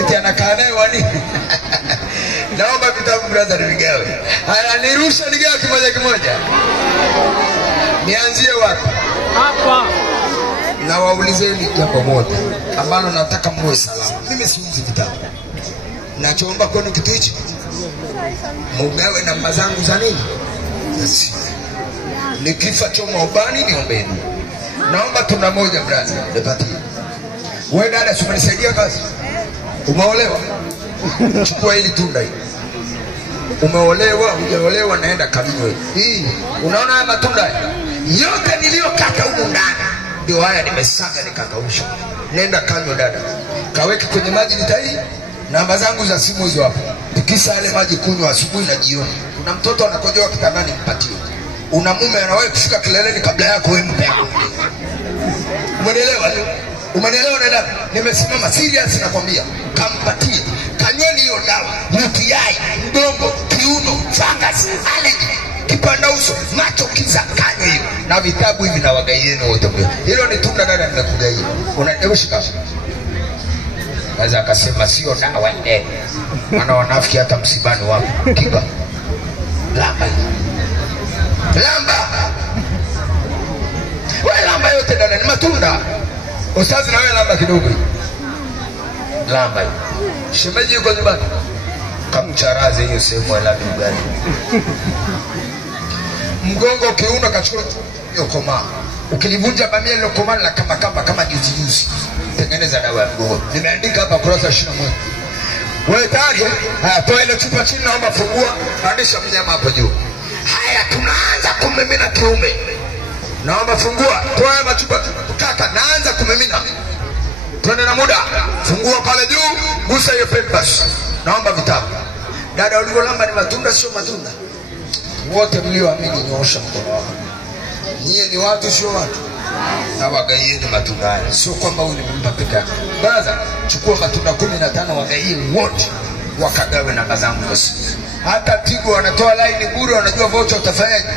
Eti anakaa naye wani. Naomba vitabu brother nigawe. Haya nirusha nigawe kimoja kimoja. Nianzie wapi? Hapa. Na waulizeni jambo moja ambalo nataka muwe salama. Mimi siuzi vitabu. Nachoomba kwenu kitu hicho. Mugawe namba zangu za nini? Yes. Nikifa choma ubani niombeni. Naomba tunda moja brother, nipatie. Wewe dada umenisaidia kazi. Umeolewa? Chukua hili tunda hili. Umeolewa, hujaolewa naenda kalinywe. Hii, unaona haya matunda yote niliyokata huko ndani. Ndio haya nimesaga nikakausha. Nenda kanywe dada. Kaweke kwenye maji nitai. Namba zangu za simu hizo hapo. Tikisa yale maji kunywa asubuhi na jioni. Kuna mtoto anakojoa kitandani mpatie. Una mume anawahi kufika kileleni kabla yako wewe mpe. Umeelewa? Umeelewa dada? Nimesimama serious nakwambia. Kampatie. Kanyweni hiyo dawa. UTI, mgongo, kiuno, fungus, allergy, kipanda uso, macho kiza, kanywe hiyo. Na vitabu hivi na wagaieni wote. Hilo ni tunda dada nimekugaia. Unaelewa shika? Kaza akasema sio dawa ile. Maana wanafiki hata msibani wapo. Kiba. Lamba. Lamba. Wewe lamba yote dada ni matunda. Usazi na wewe lamba kidogo. Lamba. Shemeji yuko nyumbani. Kamcharaze hiyo sehemu ala gani. Mgongo kiuno kachukua yokoma. Ukilivunja bamia ile yokoma la kama juzi. Tengeneza dawa ya mgongo. Nimeandika hapa kurasa 21. Wewe tayari? Haya toa ile chupa chini naomba fungua. Andisha mnyama hapo juu. Haya tunaanza kumimina kiume. Naomba fungua. Toa ile chupa kaka naanza kumimina. Twende na muda. Fungua pale juu, gusa hiyo papers. Naomba vitabu. Dada uliolamba ni matunda sio matunda. Wote mlioamini nyoosha mkono wako. Nyie ni watu sio watu. Na wagaieni matunda haya. Sio kwamba huyu nimempa peke yake. Brother, chukua matunda 15 wagaie wote. Wakagawe namba zangu basi. Hata Tigo wanatoa line bure, wanajua voucher utafanyaje.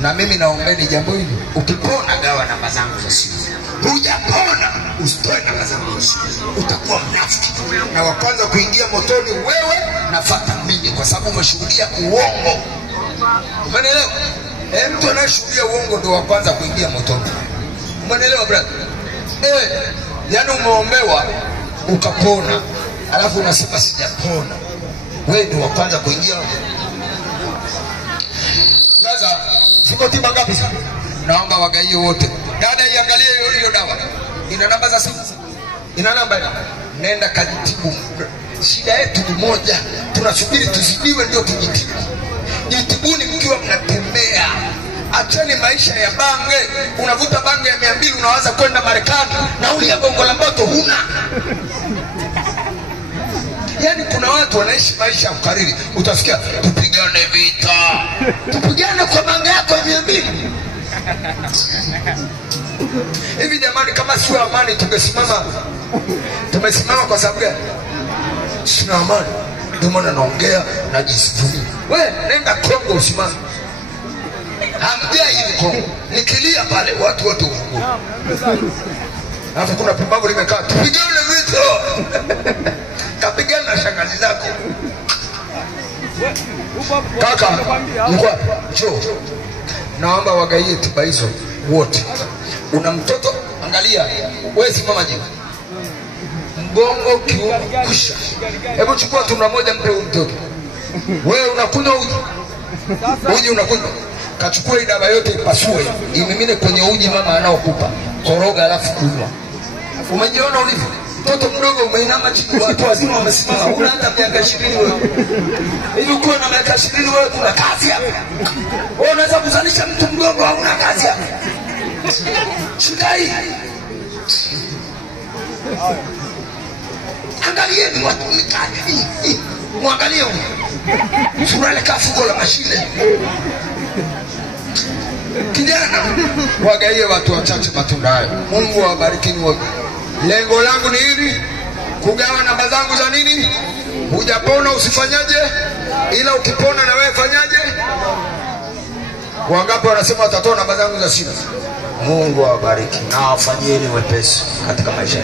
Na mimi naombeni jambo hili. Ukipona gawa namba zangu za simu. Hujapona usitoe namba zangu za simu. Utakuwa mnafiki. Na wa kwanza kuingia motoni wewe nafuata mimi kwa sababu umeshuhudia uongo. Umeelewa? Mtu anayeshuhudia uongo ndio wa kwanza kuingia motoni. Umeelewa brother? Yaani umeombewa ukapona. Alafu unasema sijapona. Wewe ndio wa kwanza kuingia. Sasa siko tiba ngapi sasa? Naomba wagaie wote. Dada iangalie hiyo dawa. Ina namba za simu. Ina namba ina. Nenda kajitibu. Shida yetu ni moja. Tunasubiri tuzidiwe ndio tujitibu. Jitibuni mkiwa mnatembea. Acheni maisha ya bange. Unavuta bange ya 200 unawaza kwenda Marekani na uli ya Gongo la Mboto huna. Yaani kuna watu wanaishi maisha ya kukariri. Utasikia tupigane vita. Tupigane kwa bange yako ya 200. Hivi jamani kama sio amani tungesimama. Tumesimama kwa sababu gani? Sina amani. Ndio maana naongea na jisifunia. Wewe nenda Kongo usimame. Hamjai hivi Kongo. Nikilia pale watu wote ufungue. Alafu kuna pumbavu limekaa tupigane vita. Kapigana na shangazi zako. Kaka, mkwa, njoo. Naomba wagaie tiba hizo wote. Una mtoto, angalia. Wewe simama juu. Mgongo kiuno kusha. Hebu chukua tunda moja mpe huyu mtoto. Wewe unakunywa uji. Uji unakunywa. Kachukua dawa yote ipasue, imimine kwenye uji mama anaokupa. Koroga alafu kunywa. Umejiona ulivyo? Mtoto mdogo umeinama chini, watu wazima wamesimama. Una hata miaka 20 wewe. Hivi uko na miaka 20 wewe kuna kazi hapa. Wewe unaweza kuzalisha mtu mdogo au una kazi hapa? Shida hii. Angalieni watu mitaani. Muangalie huko. Surale kafugo la mashine. Kijana, wagaie watu wachache matunda hayo. Mungu awabariki wote. Lengo langu ni hili, kugawa namba zangu za nini? Hujapona usifanyaje? Ila ukipona na wewe fanyaje? Wangapi wanasema watatoa namba zangu za simu? Mungu awabariki na awafanyieni wepesi katika maisha.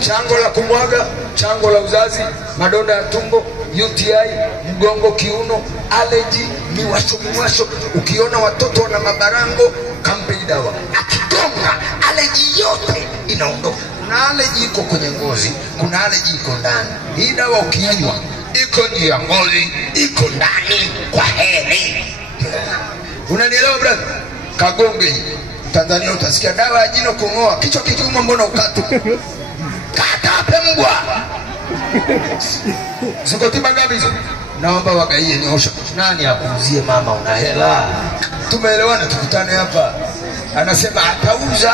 Chango la kumwaga, chango la uzazi, madonda ya tumbo, UTI, mgongo, kiuno, allergy, miwasho. Ukiona watoto wana mabarango, kampe dawa. Akigonga, allergy yote inaondoka. Kuna allergy iko kwenye ngozi, kuna allergy iko ndani. Hii dawa ukinywa, iko nje ya ngozi, iko ndani. Kwa heri. Unanielewa brother? Kagonge. Tanzania utasikia dawa ya jino kungoa, kichwa kikiuma mbona ukatu? Kata ape mbwa. Ziko tiba ngapi hizo? Naomba wagaie niosha. Nani akuuzie mama, una hela? Tumeelewana, tukutane hapa. Anasema atauza,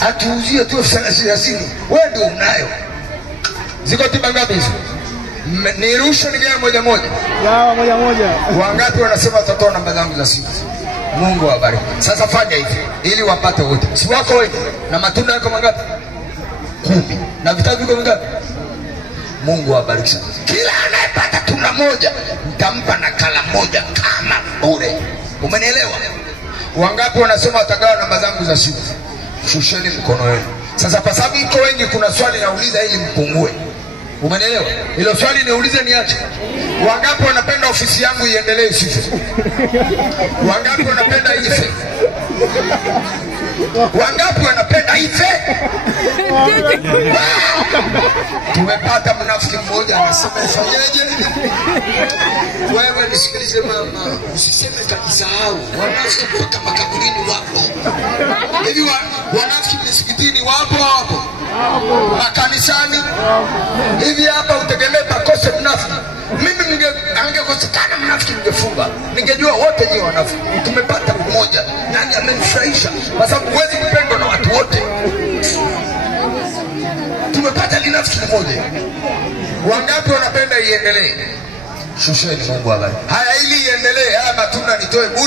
atuuzie tu 30. Wewe ndio unayo. Ziko tiba ngapi hizo? Nirushe nigawe moja moja. Gawa moja moja. Wangapi wanasema watatoa namba zangu za simu? Mungu awabariki. Sasa fanya hivi ili wapate wote. Si wako wengi na matunda yako mangapi? 10. Na vitabu viko vingapi? Mungu awabariki sana. Kila anayepata tunda moja nitampa nakala moja kama bure. Umenielewa? Wangapi wanasema watagawa namba zangu za simu? Shusheni mkono wenu. Sasa kwa sababu mko wengi, kuna swali nauliza ili mpungue. Umenielewa? Hilo swali niulize niache. Wangapi wanapenda ofisi yangu iendelee isife? Wangapi wanapenda ife? Wangapi wanapenda ife? Tumepata mnafiki mmoja anasema fanyeje? Wewe nisikilize mama, usiseme kakisahau. Wanafiki mpaka makaburini wapo. Hivi wanafiki msikitini wapo? Makanisani? Hivi hapa utegemee pakose mnafiki? Mimi angekosekana mnafiki ningefunga. Ningejua wote ni wanafiki. Tumepata mmoja nani amenifurahisha, kwa sababu huwezi kupendwa na watu wote. Tumepata linafiki mmoja. Wangapi wanapenda iendelee? Shusheni Mungu awabariki. Haya, ili iendelee, haya matunda nitoe bure.